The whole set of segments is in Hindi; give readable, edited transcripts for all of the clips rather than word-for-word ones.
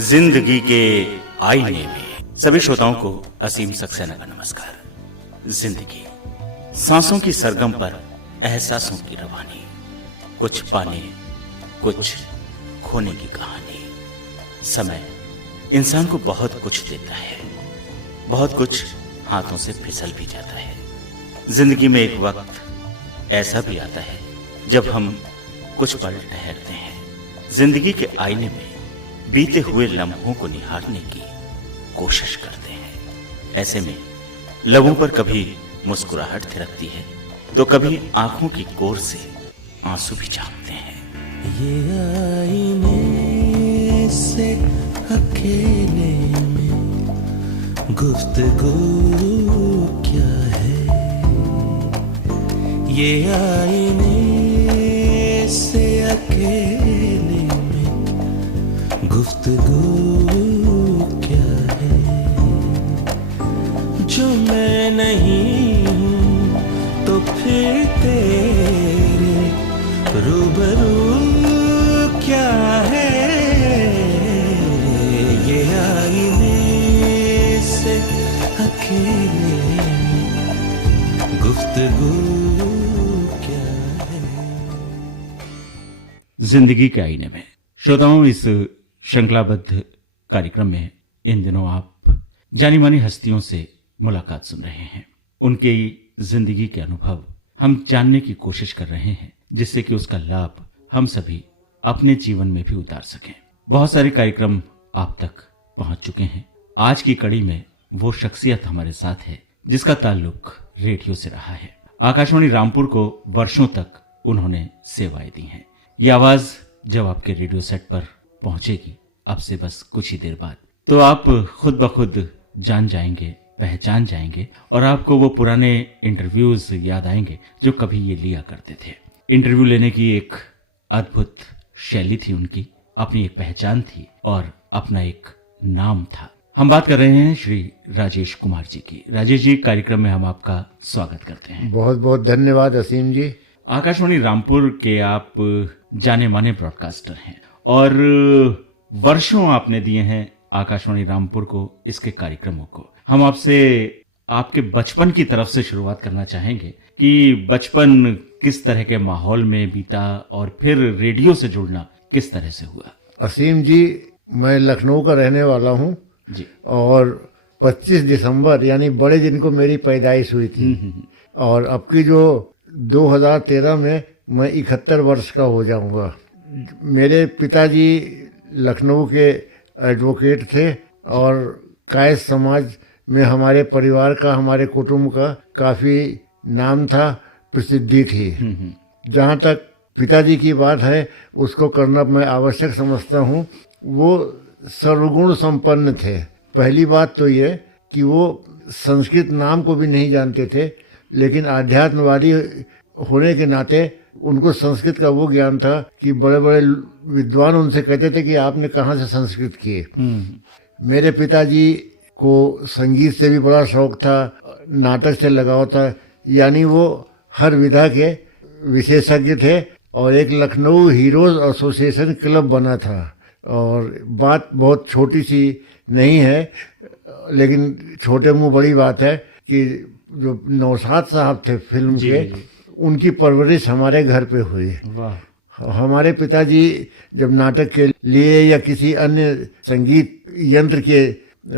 जिंदगी के आईने में सभी श्रोताओं को असीम सक्सेना का नमस्कार। जिंदगी सांसों की सरगम पर एहसासों की रवानी, कुछ पाने कुछ खोने की कहानी। समय इंसान को बहुत कुछ देता है, बहुत कुछ हाथों से फिसल भी जाता है। जिंदगी में एक वक्त ऐसा भी आता है जब हम कुछ पल ठहरते हैं, जिंदगी के आईने में बीते हुए लम्हों को निहारने की कोशिश करते हैं। ऐसे में लबों पर कभी मुस्कुराहट थिरकती है तो कभी आंखों की कोर से आंसू भी झांकते हैं। ये आईने से अकेले में गुफ्तगू क्या है, ये आईने से अकेले में गुफ्तगू क्या है, जो मैं नहीं हूँ तो फिर तेरे रूबरू क्या है, ये आईने से अकेले में गुफ्तगू क्या है। जिंदगी के आईने में श्रोताओं, इस श्रृंखलाबद्ध कार्यक्रम में इन दिनों आप जानी मानी हस्तियों से मुलाकात सुन रहे हैं। उनके जिंदगी के अनुभव हम जानने की कोशिश कर रहे हैं, जिससे कि उसका लाभ हम सभी अपने जीवन में भी उतार सकें। बहुत सारे कार्यक्रम आप तक पहुंच चुके हैं। आज की कड़ी में वो शख्सियत हमारे साथ है जिसका ताल्लुक रेडियो से रहा है। आकाशवाणी रामपुर को वर्षों तक उन्होंने सेवाएं दी हैं। ये आवाज जब आपके रेडियो सेट पर पहुंचेगी अब से बस कुछ ही देर बाद, तो आप खुद ब खुद जान जाएंगे, पहचान जाएंगे और आपको वो पुराने इंटरव्यूज याद आएंगे जो कभी ये लिया करते थे। इंटरव्यू लेने की एक अद्भुत शैली थी उनकी, अपनी एक पहचान थी और अपना एक नाम था। हम बात कर रहे हैं श्री राजेश कुमार जी की। राजेश जी, कार्यक्रम में हम आपका स्वागत करते हैं। बहुत बहुत धन्यवाद असीम जी। आकाशवाणी रामपुर के आप जाने माने ब्रॉडकास्टर हैं और वर्षों आपने दिए हैं आकाशवाणी रामपुर को, इसके कार्यक्रमों को। हम आपसे आपके बचपन की तरफ से शुरुआत करना चाहेंगे कि बचपन किस तरह के माहौल में बीता और फिर रेडियो से जुड़ना किस तरह से हुआ। असीम जी, मैं लखनऊ का रहने वाला हूँ जी, और 25 दिसंबर यानी बड़े दिन को मेरी पैदाइश हुई थी। और अब की जो 2013 में मैं 71 वर्ष का हो जाऊंगा। मेरे पिताजी लखनऊ के एडवोकेट थे और कायस्थ समाज में हमारे परिवार का, हमारे कुटुंब का काफ़ी नाम था, प्रसिद्धि थी। जहाँ तक पिताजी की बात है, उसको करना मैं आवश्यक समझता हूँ। वो सर्वगुण संपन्न थे। पहली बात तो ये कि वो संस्कृत नाम को भी नहीं जानते थे, लेकिन आध्यात्मवादी होने के नाते उनको संस्कृत का वो ज्ञान था कि बड़े बड़े विद्वान उनसे कहते थे कि आपने कहाँ से संस्कृत किए। मेरे पिताजी को संगीत से भी बड़ा शौक था, नाटक से लगाव था, यानी वो हर विधा के विशेषज्ञ थे। और एक लखनऊ हीरोज एसोसिएशन क्लब बना था। और बात बहुत छोटी सी नहीं है, लेकिन छोटे मुंह बड़ी बात है कि जो नौशाद साहब थे फिल्म के, उनकी परवरिश हमारे घर पे हुई। वाह। हमारे पिताजी जब नाटक के लिए या किसी अन्य संगीत यंत्र के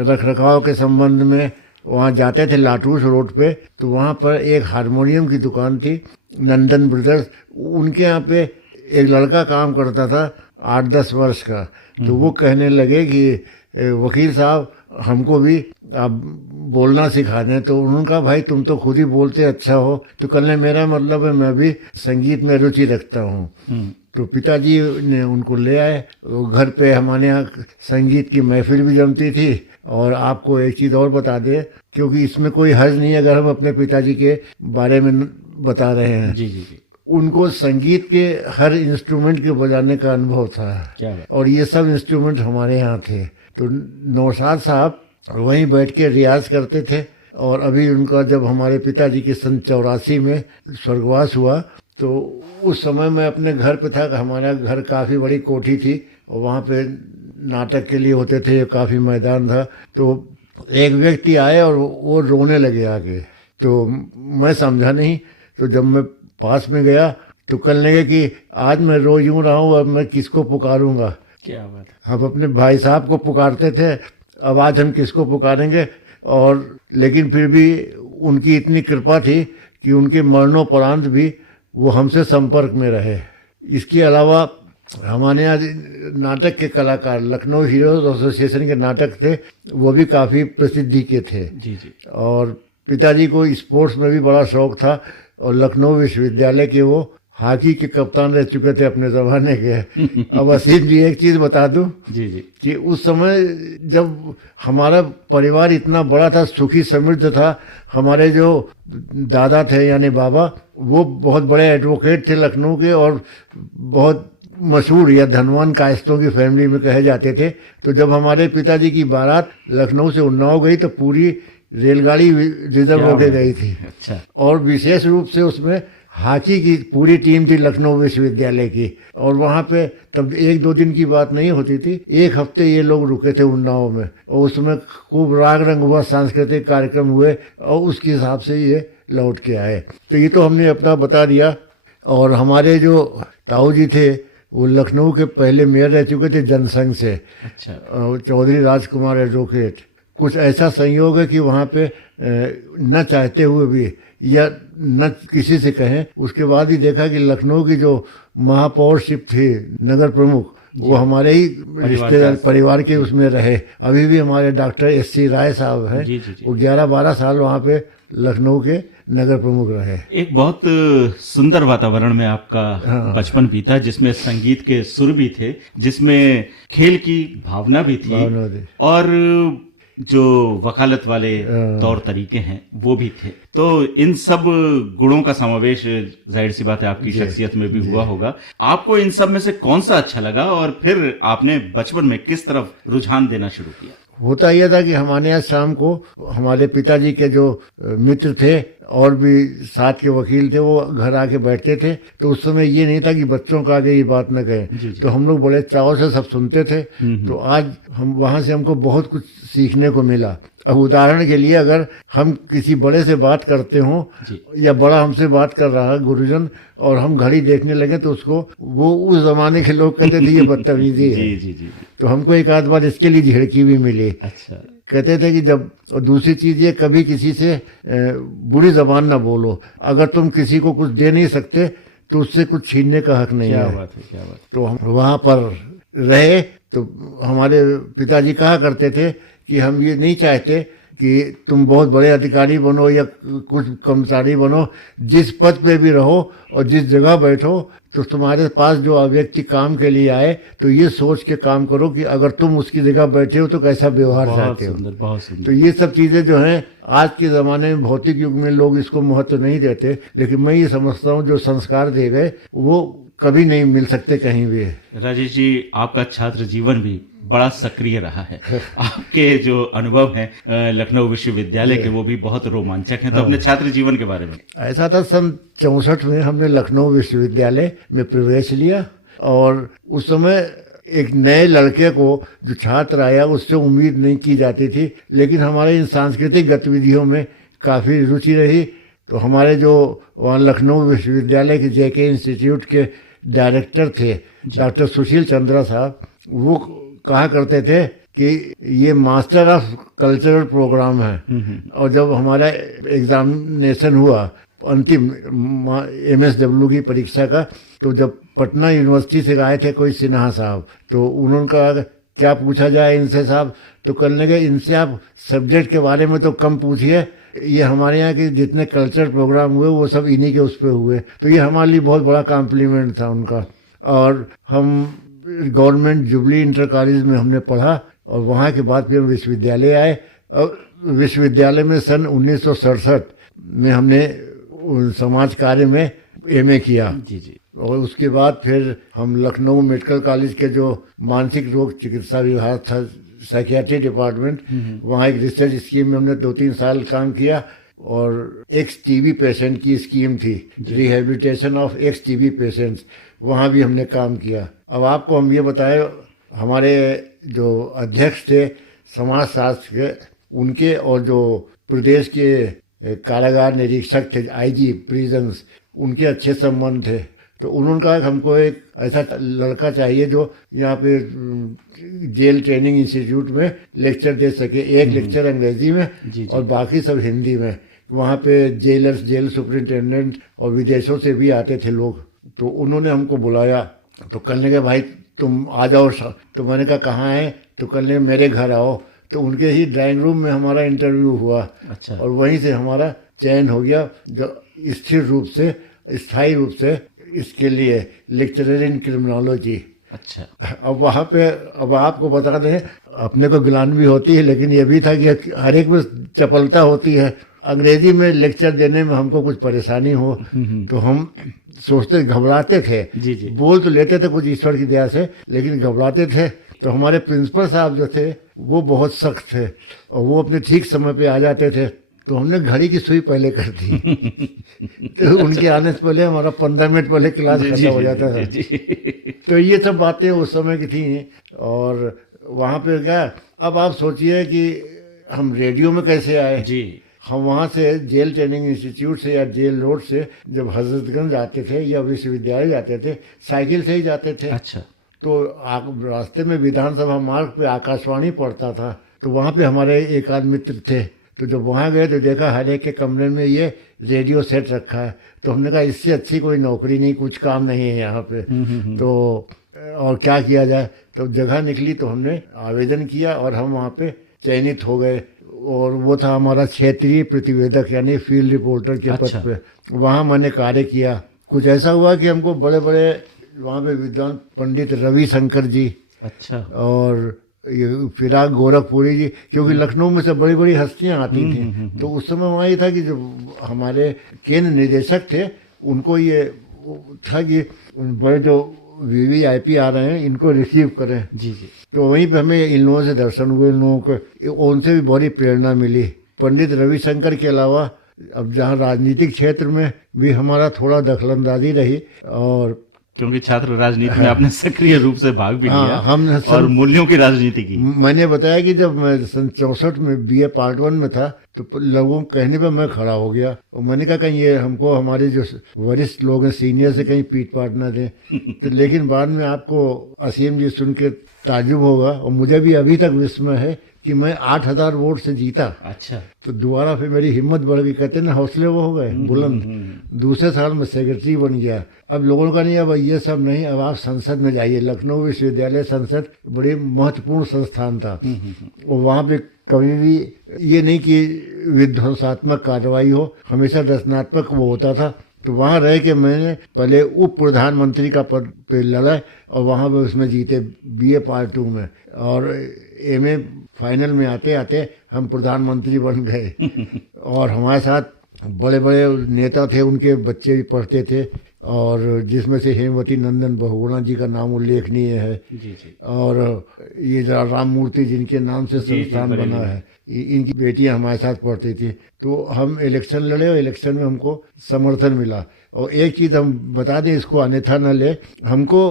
रखरखाव के संबंध में वहाँ जाते थे लाटूस रोड पे, तो वहाँ पर एक हारमोनियम की दुकान थी, नंदन ब्रदर्स। उनके यहाँ पे एक लड़का काम करता था 8-10 वर्ष का। तो वो कहने लगे कि वकील साहब हमको भी आप बोलना सिखा दें। तो उन्होंने कहा भाई तुम तो खुद ही बोलते अच्छा हो। तो कहने मेरा मतलब है मैं भी संगीत में रुचि रखता हूँ। तो पिताजी ने उनको ले आए। घर पे हमारे यहाँ संगीत की महफिल भी जमती थी। और आपको एक चीज़ और बता दें, क्योंकि इसमें कोई हर्ज नहीं है अगर हम अपने पिताजी के बारे में बता रहे हैं। जी जी जी। उनको संगीत के हर इंस्ट्रूमेंट के बजाने का अनुभव था। क्या बात। और ये सब इंस्ट्रूमेंट हमारे यहाँ थे। तो नौशाद साहब वहीं बैठ के रियाज करते थे। और अभी उनका जब हमारे पिताजी के सन 84 में स्वर्गवास हुआ तो उस समय मैं अपने घर पे था। हमारा घर काफ़ी बड़ी कोठी थी और वहाँ पे नाटक के लिए होते थे, काफ़ी मैदान था। तो एक व्यक्ति आए और वो रोने लगे आके, तो मैं समझा नहीं। तो जब मैं पास में गया तो कहने लगे कि आज मैं रो यूँ रहा हूँ, अब मैं किसको पुकारूंगा। क्या बात है। हम अपने भाई साहब को पुकारते थे, अब आज हम किसको पुकारेंगे। और लेकिन फिर भी उनकी इतनी कृपा थी कि उनके मरणोपरांत भी वो हमसे संपर्क में रहे। इसके अलावा हमारे यहाँ नाटक के कलाकार, लखनऊ हीरोज एसोसिएशन के नाटक थे, वो भी काफ़ी प्रसिद्धि के थे। जी जी। और पिताजी को स्पोर्ट्स में भी बड़ा शौक था और लखनऊ विश्वविद्यालय के वो हॉकी के कप्तान रह चुके थे अपने ज़माने के। अब असीम जी एक चीज़ बता दूं जी जी कि उस समय जब हमारा परिवार इतना बड़ा था, सुखी समृद्ध था, हमारे जो दादा थे यानी बाबा, वो बहुत बड़े एडवोकेट थे लखनऊ के और बहुत मशहूर या धनवान कायस्तों की फैमिली में कहे जाते थे। तो जब हमारे पिताजी की बारात लखनऊ से उन्नाव गई तो पूरी रेलगाड़ी रिजर्व होके गई थी। अच्छा। और विशेष रूप से उसमें हॉकी की पूरी टीम थी लखनऊ विश्वविद्यालय की। और वहाँ पे तब 1-2 दिन की बात नहीं होती थी, 1 हफ्ते ये लोग रुके थे उन्नाव में और उसमें खूब राग रंग हुआ, सांस्कृतिक कार्यक्रम हुए और उसके हिसाब से ये लौट के आए। तो ये तो हमने अपना बता दिया। और हमारे जो ताऊ जी थे वो लखनऊ के पहले मेयर रह चुके थे जनसंघ से। अच्छा। चौधरी राजकुमार एडवोकेट। कुछ ऐसा संयोग है कि वहाँ पे न चाहते हुए भी या न किसी से कहें, उसके बाद ही देखा कि लखनऊ की जो महापौरशिप थी, नगर प्रमुख, वो हमारे ही रिश्तेदार परिवार के उसमें रहे। अभी भी हमारे डॉक्टर SC राय साहब हैं, वो 11-12 साल वहाँ पे लखनऊ के नगर प्रमुख रहे। एक बहुत सुंदर वातावरण में आपका बचपन बीता, जिसमें संगीत के सुर भी थे, जिसमें खेल की भावना भी थी और जो वकालत वाले तौर तरीके हैं वो भी थे। तो इन सब गुणों का समावेश जाहिर सी बात है आपकी शख्सियत में भी हुआ होगा। आपको इन सब में से कौन सा अच्छा लगा और फिर आपने बचपन में किस तरफ रुझान देना शुरू किया? होता यह था कि हमारे यहाँ शाम को हमारे पिताजी के जो मित्र थे और भी साथ के वकील थे, वो घर आके बैठते थे। तो उस समय ये नहीं था कि बच्चों का आगे ये बात न कहें, तो हम लोग बड़े चाव से सब सुनते थे। तो आज हम वहाँ से हमको बहुत कुछ सीखने को मिला। अब उदाहरण के लिए अगर हम किसी बड़े से बात करते हों या बड़ा हमसे बात कर रहा है गुरुजन और हम घड़ी देखने लगे तो उसको, वो उस जमाने के लोग कहते थे ये बदतमीजी है। जी। तो हमको एक आध बार इसके लिए झिड़की भी मिली। अच्छा। कहते थे कि जब, और दूसरी चीज ये, कभी किसी से बुरी जबान ना बोलो। अगर तुम किसी को कुछ दे नहीं सकते तो उससे कुछ छीनने का हक नहीं है। क्या बात है, क्या बात। तो हम वहाँ पर रहे तो हमारे पिताजी कहा करते थे कि हम ये नहीं चाहते कि तुम बहुत बड़े अधिकारी बनो या कुछ कर्मचारी बनो, जिस पद पे भी रहो और जिस जगह बैठो तो तुम्हारे पास जो व्यक्ति काम के लिए आए तो ये सोच के काम करो कि अगर तुम उसकी जगह बैठे हो तो कैसा व्यवहार चाहते हो। बहुत सुंदर। तो ये सब चीज़ें जो हैं आज के ज़माने में, भौतिक युग में लोग इसको महत्व नहीं देते, लेकिन मैं ये समझता हूँ जो संस्कार दे गए वो कभी नहीं मिल सकते कहीं भी। राजेश जी, आपका छात्र जीवन भी बड़ा सक्रिय रहा है। आपके जो अनुभव हैं लखनऊ विश्वविद्यालय के वो भी बहुत रोमांचक हैं। तो अपने छात्र जीवन के बारे में। ऐसा था, सन 64 में हमने लखनऊ विश्वविद्यालय में प्रवेश लिया और उस समय एक नए लड़के को जो छात्र आया उससे उम्मीद नहीं की जाती थी, लेकिन हमारे इन सांस्कृतिक गतिविधियों में काफ़ी रुचि रही। तो हमारे जो वहाँ लखनऊ विश्वविद्यालय के JK इंस्टीट्यूट के डायरेक्टर थे डॉक्टर सुशील चंद्रा साहब, वो कहा करते थे कि ये मास्टर ऑफ कल्चरल प्रोग्राम है। और जब हमारा एग्जामिनेशन हुआ अंतिम MSW की परीक्षा का, तो जब पटना यूनिवर्सिटी से आए थे कोई सिन्हा साहब, तो उन्होंने कहा क्या पूछा जाए इनसे साहब, तो कहने लगे इनसे आप सब्जेक्ट के बारे में तो कम पूछिए, ये हमारे यहाँ के जितने कल्चर प्रोग्राम हुए वो सब इन्हीं के उस पर हुए। तो ये हमारे लिए बहुत बड़ा कॉम्प्लीमेंट था उनका। और हम गवर्नमेंट जुबली इंटर कॉलेज में हमने पढ़ा और वहाँ के बाद फिर हम विश्वविद्यालय आए। और विश्वविद्यालय में सन 1967 में हमने समाज कार्य में MA किया। जी। और उसके बाद फिर हम लखनऊ मेडिकल कॉलेज के जो मानसिक रोग चिकित्सा विभाग था, साइकियाट्री डिपार्टमेंट, वहाँ एक रिसर्च स्कीम में हमने 2-3 साल काम किया। और एक्स टीबी पेशेंट की स्कीम थी, rehabilitation of x TB patients, वहाँ भी हमने काम किया। अब आपको हम ये बताएं, हमारे जो अध्यक्ष थे समाज शास्त्र के, उनके और जो प्रदेश के कारागार निरीक्षक थे, आईजी प्रिजन्स, उनके अच्छे संबंध थे। तो उन्होंने कहा कि हमको एक ऐसा लड़का चाहिए जो यहाँ पे जेल ट्रेनिंग इंस्टीट्यूट में लेक्चर दे सके, एक लेक्चर अंग्रेजी में और बाकी सब हिंदी में। वहाँ पे जेलर्स, जेल सुपरिटेंडेंट और विदेशों से भी आते थे लोग। तो उन्होंने हमको बुलाया, तो कहने के भाई तुम आ जाओ। तो मैंने कहा कहाँ है? तो कहने मेरे घर आओ। तो उनके ही ड्राइंग रूम में हमारा इंटरव्यू हुआ। अच्छा। और वहीं से हमारा चयन हो गया, जो स्थिर रूप से, स्थायी रूप से इसके लिए लेक्चरर इन क्रिमिनोलॉजी। अच्छा। अब वहाँ पे, अब आपको बता दें, अपने को गिलान भी होती है, लेकिन ये भी था कि हर एक में चपलता होती है। अंग्रेजी में लेक्चर देने में हमको कुछ परेशानी हो तो हम सोचते, घबराते थे। जी। बोल तो लेते थे कुछ ईश्वर की दया से, लेकिन घबराते थे। तो हमारे प्रिंसिपल साहब जो थे वो बहुत सख्त थे और वो अपने ठीक समय पे आ जाते थे। तो हमने घड़ी की सुई पहले कर दी तो उनके आने से पहले हमारा 15 मिनट पहले क्लास खत्म हो जाता था। तो ये सब बातें उस समय की थी। और वहाँ पे क्या, अब आप सोचिए कि हम रेडियो में कैसे आए जी। हम वहाँ से जेल ट्रेनिंग इंस्टीट्यूट से या जेल रोड से जब हजरतगंज जाते थे या विश्वविद्यालय जाते थे, साइकिल से ही जाते थे। अच्छा। तो रास्ते में विधानसभा मार्ग पे आकाशवाणी पड़ता था, तो वहाँ पे हमारे एक आध मित्र थे। तो जब वहाँ गए तो देखा हर एक के कमरे में ये रेडियो सेट रखा है। तो हमने कहा इससे अच्छी कोई नौकरी नहीं, कुछ काम नहीं है यहाँ पे। तो और क्या किया जाए, तो जगह निकली तो हमने आवेदन किया और हम वहाँ पे चयनित हो गए। और वो था हमारा क्षेत्रीय प्रतिवेदक यानी फील्ड रिपोर्टर के पद पे। वहाँ मैंने कार्य किया। कुछ ऐसा हुआ कि हमको बड़े बड़े वहाँ पे विद्वान पंडित रविशंकर जी, अच्छा, और ये फिराक गोरखपुरी जी, क्योंकि लखनऊ में से बड़ी बड़ी हस्तियाँ आती थी। तो उस समय वहाँ ये था कि जो हमारे केंद्र निदेशक थे उनको ये था कि बड़े जो VVIP आ रहे हैं इनको रिसीव करें। जी। तो वहीं पे हमें इन लोगों से दर्शन हुए, इन लोगों को उनसे भी बड़ी प्रेरणा मिली। पंडित रविशंकर के अलावा अब जहाँ राजनीतिक क्षेत्र में भी हमारा थोड़ा दखलंदाजी रही, और क्योंकि छात्र राजनीति में आपने सक्रिय रूप से भाग भी लिया और मूल्यों की राजनीति की। मैंने बताया कि जब मैं सन 64 में BA Part 1 में था तो लोगों के कहने पे मैं खड़ा हो गया और मैंने कहा कहीं ये हमको हमारे जो वरिष्ठ लोग हैं सीनियर से कहीं पीट पाट ना दें। तो लेकिन बाद में आपको असीम जी सुन के ताजुब होगा, और मुझे भी अभी तक विस्मय है कि मैं 8000 वोट से जीता। अच्छा। तो दोबारा फिर मेरी हिम्मत बढ़ गई, कहते ना हौसले वो हो गए बुलंद। दूसरे साल में सेक्रेटरी बन गया। अब लोगों का नहीं, अब ये सब नहीं, अब आप संसद में जाइए। लखनऊ विश्वविद्यालय संसद बड़ी महत्वपूर्ण संस्थान था और वहाँ पे कभी भी ये नहीं कि विध्वंसात्मक कार्रवाई हो, हमेशा रचनात्मक वो होता था। तो वहाँ रह के मैंने पहले उप प्रधानमंत्री का पद पे लड़ा और वहाँ पे उसमें जीते BA Part 2 में, और MA फाइनल में आते आते हम प्रधानमंत्री बन गए। और हमारे साथ बड़े बड़े नेता थे, उनके बच्चे भी पढ़ते थे, और जिसमें से हेमवती नंदन बहुगुणा जी का नाम उल्लेखनीय है। जी। और ये राम मूर्ति जिनके नाम से संस्थान बना है, इनकी बेटियां हमारे साथ पढ़ती थी। तो हम इलेक्शन लड़े और इलेक्शन में हमको समर्थन मिला। और एक चीज़ हम बता दें, इसको अन्यथा न ले, हमको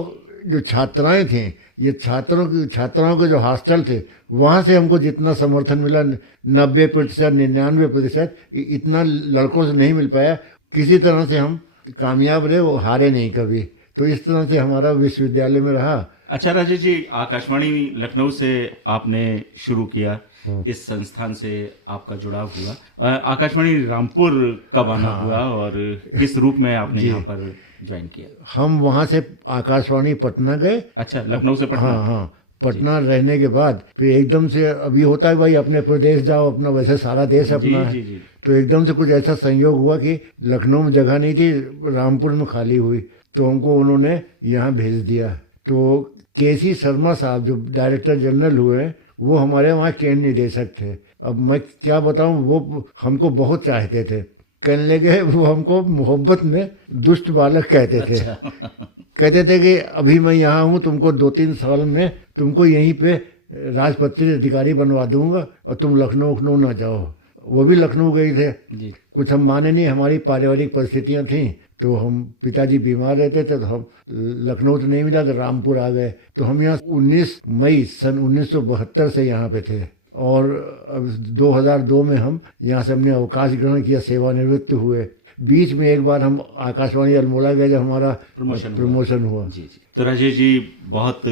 जो छात्राएं थे, ये छात्राओं के जो हॉस्टल थे, वहाँ से हमको जितना समर्थन मिला 90%, 99%, इतना लड़कों से नहीं मिल पाया। किसी तरह से हम कामयाब रहे, वो हारे नहीं कभी। तो इस तरह से हमारा विश्वविद्यालय में रहा। अच्छा राजेश जी, आकाशवाणी लखनऊ से आपने शुरू किया, इस संस्थान से आपका जुड़ाव हुआ। आकाशवाणी रामपुर कब आना हुआ और किस रूप में आपने यहाँ पर ज्वाइन किया? हम वहाँ से आकाशवाणी पटना गए। अच्छा, लखनऊ से पटना? हाँ, पटना रहने के बाद फिर एकदम से, अभी होता है भाई अपने प्रदेश जाओ अपना, वैसे सारा देश अपना है। तो एकदम से कुछ ऐसा संयोग हुआ कि लखनऊ में जगह नहीं थी, रामपुर में खाली हुई, तो हमको उन्होंने यहाँ भेज दिया। तो KC शर्मा साहब जो डायरेक्टर जनरल हुए, वो हमारे वहाँ केंद्र निदेशक थे। अब मैं क्या बताऊँ, वो हमको बहुत चाहते थे। कहने लगे, वो हमको मोहब्बत में दुष्ट बालक कहते थे। कहते थे कि अभी मैं यहाँ हूँ, तुमको 2-3 साल में तुमको यहीं पे राजपत्रित अधिकारी बनवा दूंगा और तुम लखनऊ ना जाओ। वो भी लखनऊ गई थे। जी। कुछ हम माने नहीं, हमारी पारिवारिक परिस्थितियां थी, तो हम पिताजी बीमार रहते थे, तो हम लखनऊ तो नहीं मिला तो रामपुर आ गए। तो हम यहाँ 19 मई सन 1972 से यहाँ पे थे, और अब 2002 में हम यहाँ से हमने अवकाश ग्रहण किया, सेवानिवृत्त हुए। बीच में एक बार हम आकाशवाणी अल्मोड़ा गए जब हमारा प्रमोशन हुआ। जी जी। तो राजेश जी, बहुत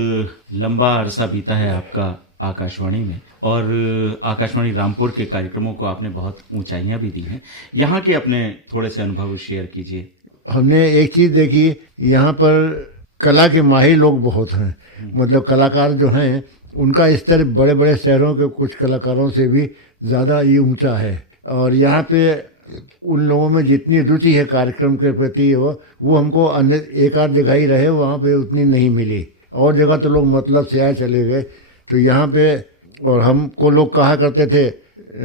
लंबा अरसा बीता है आपका आकाशवाणी में, और आकाशवाणी रामपुर के कार्यक्रमों को आपने बहुत ऊंचाइयां भी दी हैं। यहाँ के अपने थोड़े से अनुभव शेयर कीजिए। हमने एक चीज़ देखी, यहाँ पर कला के माहिर लोग बहुत हैं, मतलब कलाकार जो हैं उनका स्तर बड़े बड़े शहरों के कुछ कलाकारों से भी ज़्यादा ही ऊंचा है। और यहाँ पे उन लोगों में जितनी रुचि है कार्यक्रम के प्रति वो हमको अन्य एक आध जगह ही रहे, वहाँ पे उतनी नहीं मिली। और जगह तो लोग मतलब से आए चले गए, तो यहाँ पे और हमको लोग कहा करते थे,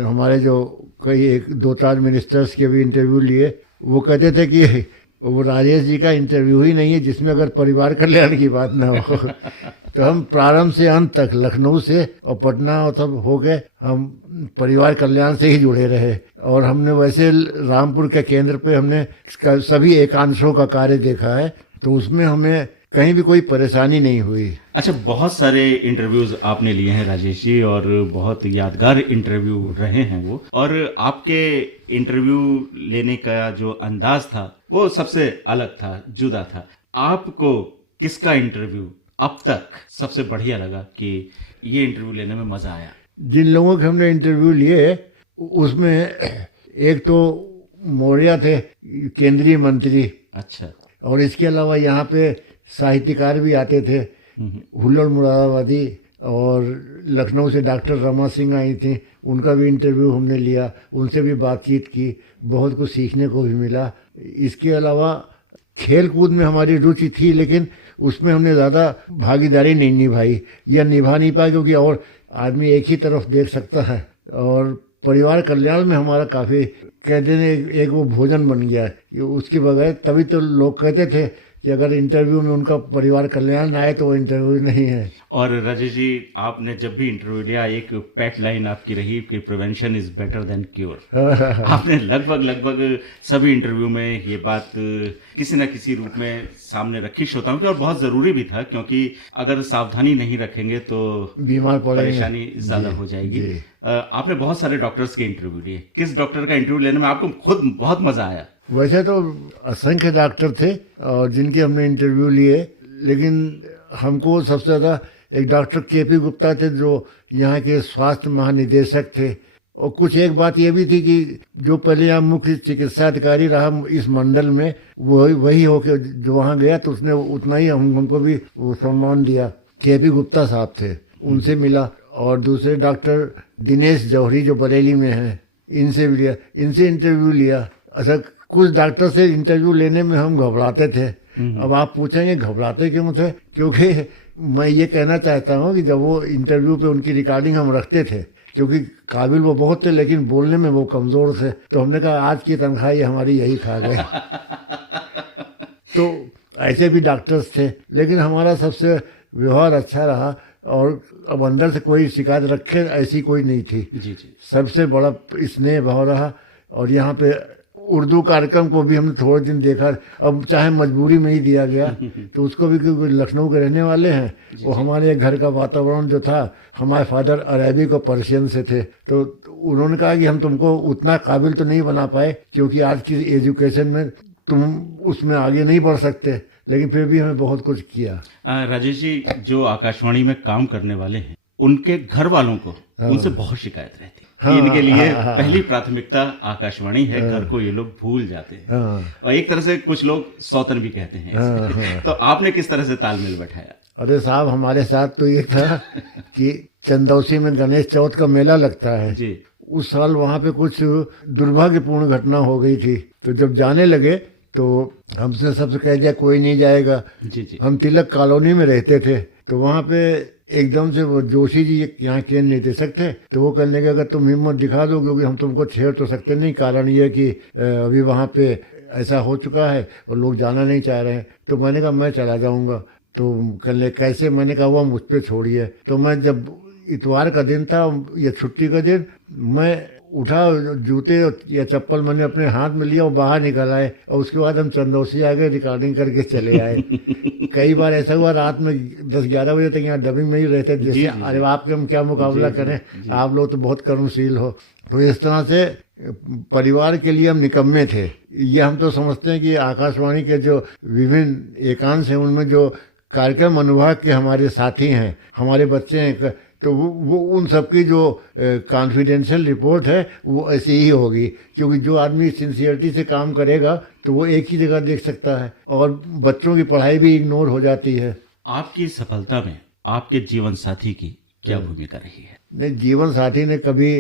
हमारे जो कई 1-2-4 मिनिस्टर्स के भी इंटरव्यू लिए, वो कहते थे कि वो राजेश जी का इंटरव्यू ही नहीं है जिसमें अगर परिवार कल्याण की बात ना हो। तो हम प्रारंभ से अंत तक लखनऊ से और पटना और सब हो गए, हम परिवार कल्याण से ही जुड़े रहे। और हमने वैसे रामपुर के केंद्र पे हमने सभी एकांशों का कार्य देखा है, तो उसमें हमें कहीं भी कोई परेशानी नहीं हुई। अच्छा, बहुत सारे इंटरव्यूज आपने लिए हैं राजेश जी, और बहुत यादगार इंटरव्यू रहे हैं वो। और आपके इंटरव्यू लेने का जो अंदाज था वो सबसे अलग था, जुदा था। आपको किसका इंटरव्यू अब तक सबसे बढ़िया लगा कि ये इंटरव्यू लेने में मजा आया? जिन लोगों के हमने इंटरव्यू लिए उसमें एक तो मौर्य थे, केंद्रीय मंत्री। अच्छा। और इसके अलावा यहाँ पे साहित्यकार भी आते थे, हुल्लड़ मुरादाबादी, और लखनऊ से डॉक्टर रमा सिंह आई थी, उनका भी इंटरव्यू हमने लिया, उनसे भी बातचीत की, बहुत कुछ सीखने को भी मिला। इसके अलावा खेल कूद में हमारी रुचि थी, लेकिन उसमें हमने ज़्यादा भागीदारी नहीं निभाई या निभा नहीं पाए, क्योंकि और आदमी एक ही तरफ देख सकता है। और परिवार कल्याण में हमारा काफ़ी कहते हैं एक वो भोजन बन गया कि उसके बगैर, तभी तो लोग कहते थे कि अगर इंटरव्यू में उनका परिवार कल्याण ना आए तो वो इंटरव्यू नहीं है। और राजेश जी, आपने जब भी इंटरव्यू लिया एक पेट लाइन आपकी रही कि prevention is better than cure. आपने लगभग सभी इंटरव्यू में ये बात किसी न किसी रूप में सामने रखी श्रोताओं की, और बहुत जरूरी भी था, क्योंकि अगर सावधानी नहीं रखेंगे तो बीमार पड़ेंगे, परेशानी ज्यादा हो जाएगी। आपने बहुत सारे डॉक्टर्स के इंटरव्यू लिए, किस डॉक्टर का इंटरव्यू लेने में आपको खुद बहुत मजा आया? वैसे तो असंख्य डॉक्टर थे और जिनके हमने इंटरव्यू लिए, लेकिन हमको सबसे ज़्यादा एक डॉक्टर केपी गुप्ता थे जो यहाँ के स्वास्थ्य महानिदेशक थे। और कुछ एक बात ये भी थी कि जो पहले यहाँ मुख्य चिकित्सा अधिकारी रहा इस मंडल में, वही होके जो वहाँ गया तो उसने उतना ही हमको भी वो सम्मान दिया। केपी गुप्ता साहब थे, उनसे मिला। और दूसरे डॉक्टर दिनेश जौहरी जो बरेली में हैं, इनसे भी लिया, इनसे इंटरव्यू लिया। अच्छा, कुछ डॉक्टर से इंटरव्यू लेने में हम घबराते थे। अब आप पूछेंगे घबराते क्यों थे? क्योंकि मैं ये कहना चाहता हूँ कि जब वो इंटरव्यू पे उनकी रिकॉर्डिंग हम रखते थे, क्योंकि काबिल वो बहुत थे लेकिन बोलने में वो कमज़ोर थे, तो हमने कहा आज की तनख्वाही हमारी यही खा गए। तो ऐसे भी डॉक्टर्स थे, लेकिन हमारा सबसे व्यवहार अच्छा रहा, और अब अंदर से कोई शिकायत रखे ऐसी कोई नहीं थी। जी जी। सबसे बड़ा स्नेह भाव रहा। और यहाँ पे उर्दू कार्यक्रम को भी हमने थोड़े दिन देखा, अब चाहे मजबूरी में ही दिया गया, तो उसको भी क्योंकि लखनऊ के रहने वाले हैं, वो हमारे घर का वातावरण जो था, हमारे फादर अरेबिक और पर्शियन से थे, तो उन्होंने कहा कि हम तुमको उतना काबिल तो नहीं बना पाए क्योंकि आज की एजुकेशन में तुम उसमें आगे नहीं बढ़ सकते, लेकिन फिर भी हमें बहुत कुछ किया। राजेश जी, जो आकाशवाणी में काम करने वाले हैं उनके घर वालों को उनसे बहुत शिकायत रहती है। इनके लिए पहली प्राथमिकता आकाशवाणी है, घर को ये लोग भूल जाते हैं। और एक तरह से कुछ लोग सौतन भी कहते हैं। तो आपने किस तरह से तालमेल बैठाया? अरे साहब, हमारे साथ तो ये था कि चंदौसी में गणेश चौथ का मेला लगता है जी। उस साल वहाँ पे कुछ दुर्भाग्यपूर्ण घटना हो गई थी, तो जब जाने लगे तो हमसे सबसे कह दिया कोई नहीं जाएगा। जी जी। हम तिलक कॉलोनी में रहते थे, तो वहाँ पे एकदम से वो जोशी जी यहाँ के निदेशक थे, तो वो कहने लगे अगर तुम हिम्मत दिखा दो, क्योंकि हम तुमको छेड़ तो सकते नहीं, कारण ये कि अभी वहाँ पे ऐसा हो चुका है और लोग जाना नहीं चाह रहे हैं। तो मैंने कहा मैं चला जाऊँगा। तो कहने कैसे? मैंने कहा वो मुझ पर छोड़िए। तो मैं जब इतवार का दिन था या छुट्टी का दिन, मैं उठा, जूते या चप्पल मैंने अपने हाथ में लिया और बाहर निकल आए, और उसके बाद हम चंदौसी आ गए, रिकॉर्डिंग करके चले आए। कई बार ऐसा हुआ रात में 10-11 बजे तक यहाँ डबिंग में ही रहते, जैसे अरे आपके हम क्या मुकाबला करें, आप लोग तो बहुत कर्मशील हो। तो इस तरह से परिवार के लिए हम निकम्मे थे। ये हम तो समझते हैं कि आकाशवाणी के जो विभिन्न एकांश हैं उनमें जो कार्यक्रम अनुभाग के हमारे साथी हैं, हमारे बच्चे हैं, तो वो उन सबकी जो कॉन्फिडेंशियल रिपोर्ट है वो ऐसी ही होगी, क्योंकि जो आदमी सिंसियरिटी से काम करेगा तो वो एक ही जगह देख सकता है, और बच्चों की पढ़ाई भी इग्नोर हो जाती है। आपकी सफलता में आपके जीवन साथी की क्या भूमिका रही है? नहीं, जीवन साथी ने कभी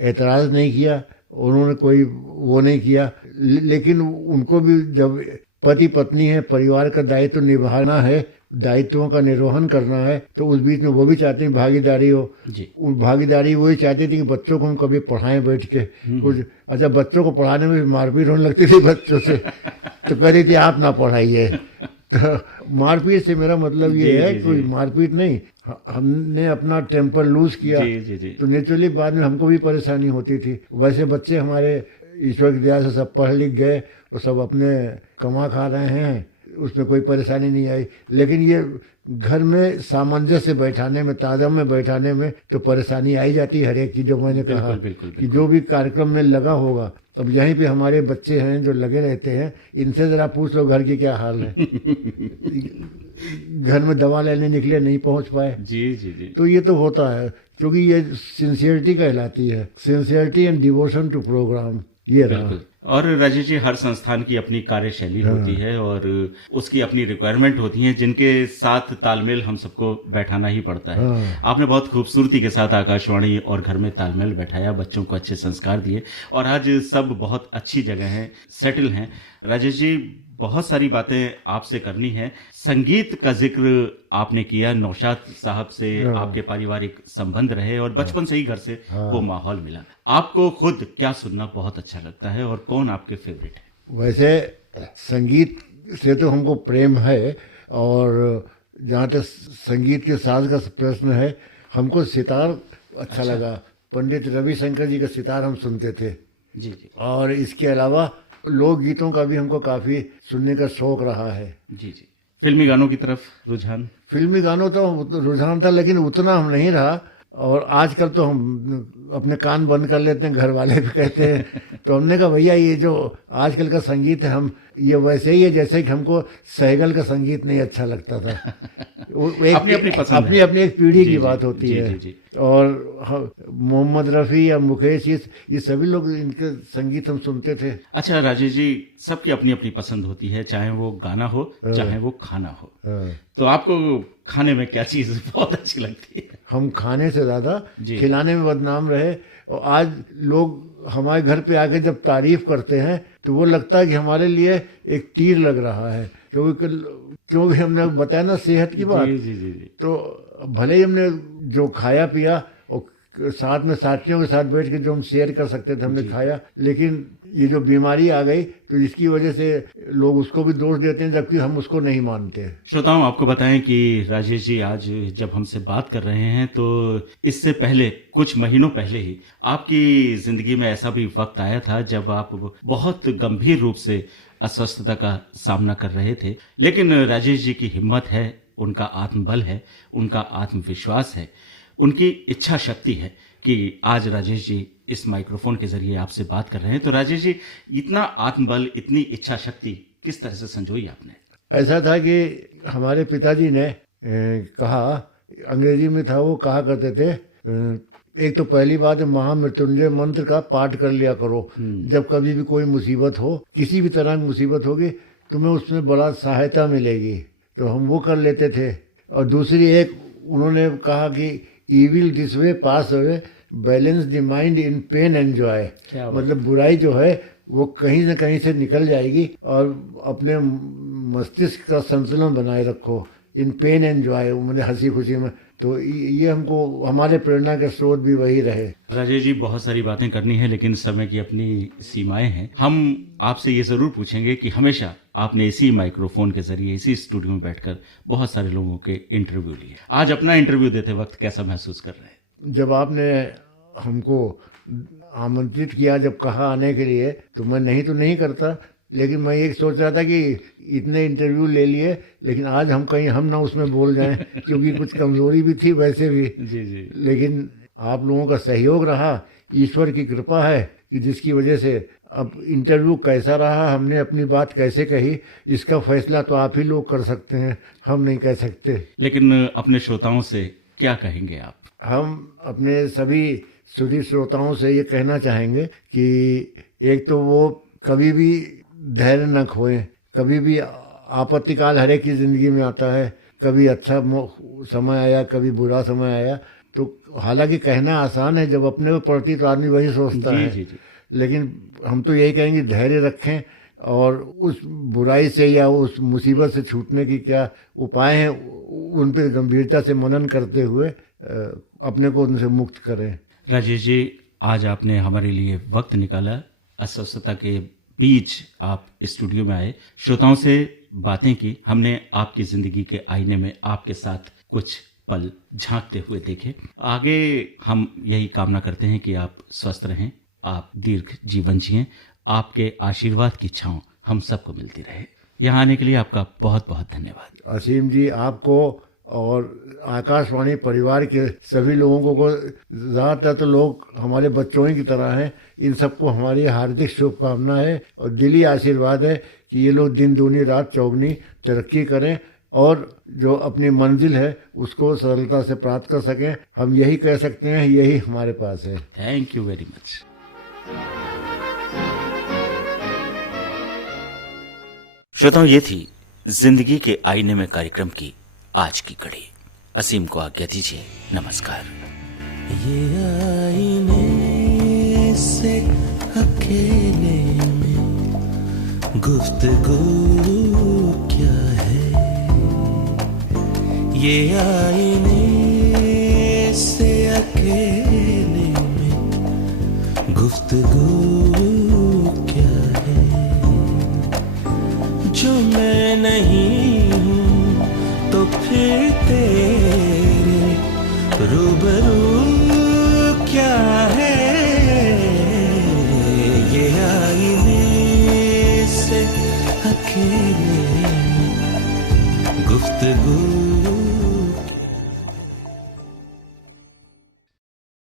एतराज़ नहीं किया, उन्होंने कोई वो नहीं किया, लेकिन उनको भी जब पति पत्नी है, परिवार का दायित्व निभाना है, दायित्वों का निर्वहन करना है, तो उस बीच में वो भी चाहते हैं भागीदारी हो जी। भागीदारी वही चाहती थी कि बच्चों को हम कभी पढ़ाएं बैठ के कुछ। अच्छा, बच्चों को पढ़ाने में भी मारपीट होने लगती थी बच्चों से, तो कह रही थी आप ना पढ़ाइए। तो मारपीट से मेरा मतलब ये है, कोई मारपीट नहीं, हमने अपना टेम्पर लूज किया तो नेचुरली बाद में हमको भी परेशानी होती थी। वैसे बच्चे हमारे ईश्वर की दया से सब पढ़ लिख गए और सब अपने कमा खा रहे हैं, उसमें कोई परेशानी नहीं आई। लेकिन ये घर में सामंजस्य बैठाने में, तादाम में बैठाने में तो परेशानी आई जाती है हर एक की। जो मैंने कहा कि जो भी कार्यक्रम में लगा होगा, अब यहीं पे हमारे बच्चे हैं जो लगे रहते हैं, इनसे जरा पूछ लो घर की क्या हाल है। घर में दवा लेने निकले, नहीं पहुंच पाए। जी। तो ये तो होता है, क्योंकि ये सिंसियरिटी कहलाती है, sincerity and devotion to programme, ये रहा। और राजेश जी, हर संस्थान की अपनी कार्यशैली होती है और उसकी अपनी रिक्वायरमेंट होती है, जिनके साथ तालमेल हम सबको बैठाना ही पड़ता है। आपने बहुत खूबसूरती के साथ आकाशवाणी और घर में तालमेल बैठाया, बच्चों को अच्छे संस्कार दिए, और आज सब बहुत अच्छी जगह हैं, सेटल हैं। राजेश जी, बहुत सारी बातें आपसे करनी है। संगीत का जिक्र आपने किया, नौशाद साहब से आपके पारिवारिक संबंध रहे और बचपन से ही घर से वो माहौल मिला। आपको खुद क्या सुनना बहुत अच्छा लगता है और कौन आपके फेवरेट है? वैसे संगीत से तो हमको प्रेम है, और जहाँ तक संगीत के साज का प्रश्न है, हमको सितार अच्छा लगा। पंडित रविशंकर जी का सितार हम सुनते थे। जी। और इसके अलावा लोकगीतों का भी हमको काफ़ी सुनने का शौक रहा है। जी। फिल्मी गानों की तरफ रुझान? फिल्मी गानों तो रुझान था, लेकिन उतना हम नहीं रहा। और आजकल तो हम अपने कान बंद कर लेते हैं, घर वाले भी कहते हैं। तो हमने कहा भैया ये जो आजकल का संगीत है, हम ये वैसे ही है जैसे कि हमको सहगल का संगीत नहीं अच्छा लगता था। अपनी अपनी एक पीढ़ी की बात होती है। और मोहम्मद रफ़ी या मुकेश, ये सभी लोग इनके संगीत हम सुनते थे। अच्छा राजेश जी, सबकी अपनी अपनी पसंद होती है, चाहे वो गाना हो चाहे वो खाना हो। तो आपको खाने में क्या चीज़ बहुत अच्छी लगती है? हम खाने से ज़्यादा खिलाने में बदनाम रहे, और आज लोग हमारे घर पे आके जब तारीफ करते हैं तो वो लगता है कि हमारे लिए एक तीर लग रहा है, क्योंकि हमने बताया ना सेहत की बात। जी। तो भले ही हमने जो खाया पिया और साथ में साथियों के साथ बैठ के जो हम शेयर कर सकते थे हमने खाया, लेकिन ये जो बीमारी आ गई तो इसकी वजह से लोग उसको भी दोष देते हैं, जबकि हम उसको नहीं मानते। श्रोताओं, आपको बताएं कि राजेश जी आज जब हमसे बात कर रहे हैं तो इससे पहले, कुछ महीनों पहले ही आपकी जिंदगी में ऐसा भी वक्त आया था जब आप बहुत गंभीर रूप से अस्वस्थता का सामना कर रहे थे। लेकिन राजेश जी की हिम्मत है, उनका आत्मबल है, उनका आत्मविश्वास है, उनकी इच्छा शक्ति है कि आज राजेश जी इस माइक्रोफोन के जरिए आपसे बात कर रहे हैं। तो राजेश जी, इतना आत्मबल, इतनी इच्छा शक्ति किस तरह से संजोई आपने? ऐसा था कि हमारे पिताजी ने कहा, अंग्रेजी में था, वो कहा करते थे, एक तो पहली बात है महामृत्युंजय मंत्र का पाठ कर लिया करो। जब कभी भी कोई मुसीबत हो, किसी भी तरह की मुसीबत होगी, तुम्हें उसमें बड़ा सहायता मिलेगी। तो हम वो कर लेते थे। और दूसरी एक उन्होंने कहा कि evil this way pass away, balance the mind in pen and Joy. मतलब बुराई जो है वो कहीं ना कहीं से निकल जाएगी, और अपने मस्तिष्क का संतुलन बनाए रखो इन पेन एंड जॉय, मतलब हंसी खुशी में। तो ये हमको, हमारे प्रेरणा के स्रोत भी वही रहे। राजेश जी, बहुत सारी बातें करनी है लेकिन समय की अपनी सीमाएं हैं। हम आपसे ये जरूर पूछेंगे कि हमेशा आपने इसी माइक्रोफोन के जरिए, इसी स्टूडियो में बैठकर बहुत सारे लोगों के इंटरव्यू लिए। आज अपना इंटरव्यू देते वक्त कैसा महसूस कर रहे हैं? जब आपने हमको आमंत्रित किया, जब कहा आने के लिए, तो मैं नहीं करता, लेकिन मैं ये सोच रहा था कि इतने इंटरव्यू ले लिए, लेकिन आज हम ना उसमें बोल जाएं, क्योंकि कुछ कमजोरी भी थी वैसे भी। जी जी। लेकिन आप लोगों का सहयोग रहा, ईश्वर की कृपा है कि जिसकी वजह से अब इंटरव्यू कैसा रहा, हमने अपनी बात कैसे कही, इसका फैसला तो आप ही लोग कर सकते हैं, हम नहीं कह सकते। लेकिन अपने श्रोताओं से क्या कहेंगे आप? हम अपने सभी सुधी श्रोताओं से ये कहना चाहेंगे कि एक तो वो कभी भी धैर्य न खोएं, कभी भी आपत्तिकाल हर एक की जिंदगी में आता है, कभी अच्छा समय आया, कभी बुरा समय आया, तो हालांकि कहना आसान है, जब अपने को पड़ती तो आदमी वही सोचता है। जी जी। लेकिन हम तो यही कहेंगे धैर्य रखें, और उस बुराई से या उस मुसीबत से छूटने की क्या उपाय हैं, उन पर गंभीरता से मनन करते हुए अपने को उनसे मुक्त करें। राजेश जी, आज आपने हमारे लिए वक्त निकाला, अस्वस्थता के बीच आप स्टूडियो में आए, श्रोताओं से बातें की, हमने आपकी जिंदगी के आईने में आपके साथ कुछ पल झांकते हुए देखे। आगे हम यही कामना करते हैं कि आप स्वस्थ रहें, आप दीर्घ जीवन जिएं, आपके आशीर्वाद की छांव हम सबको मिलती रहे। यहाँ आने के लिए आपका बहुत बहुत धन्यवाद। असीम जी, आपको और आकाशवाणी परिवार के सभी लोगों को, ज़्यादातर तो लोग हमारे बच्चों ही की तरह हैं, इन सबको हमारी हार्दिक शुभकामना है और दिली आशीर्वाद है कि ये लोग दिन दूनी रात चौगनी तरक्की करें और जो अपनी मंजिल है उसको सरलता से प्राप्त कर सकें। हम यही कह सकते हैं, यही हमारे पास है। Thank you very much. श्रोताओं, ये थी जिंदगी के आईने में कार्यक्रम की आज की कड़ी। असीम को आज्ञा दीजिए, नमस्कार। ये आईने से अकेले में गुफ्तगू क्या है, ये आईने से अकेले में गुफ्तगू क्या है, जो मैं नहीं हूँ तो फिर तेरे रूबरू क्या है, ये आईने से अकेले में गुफ्तगू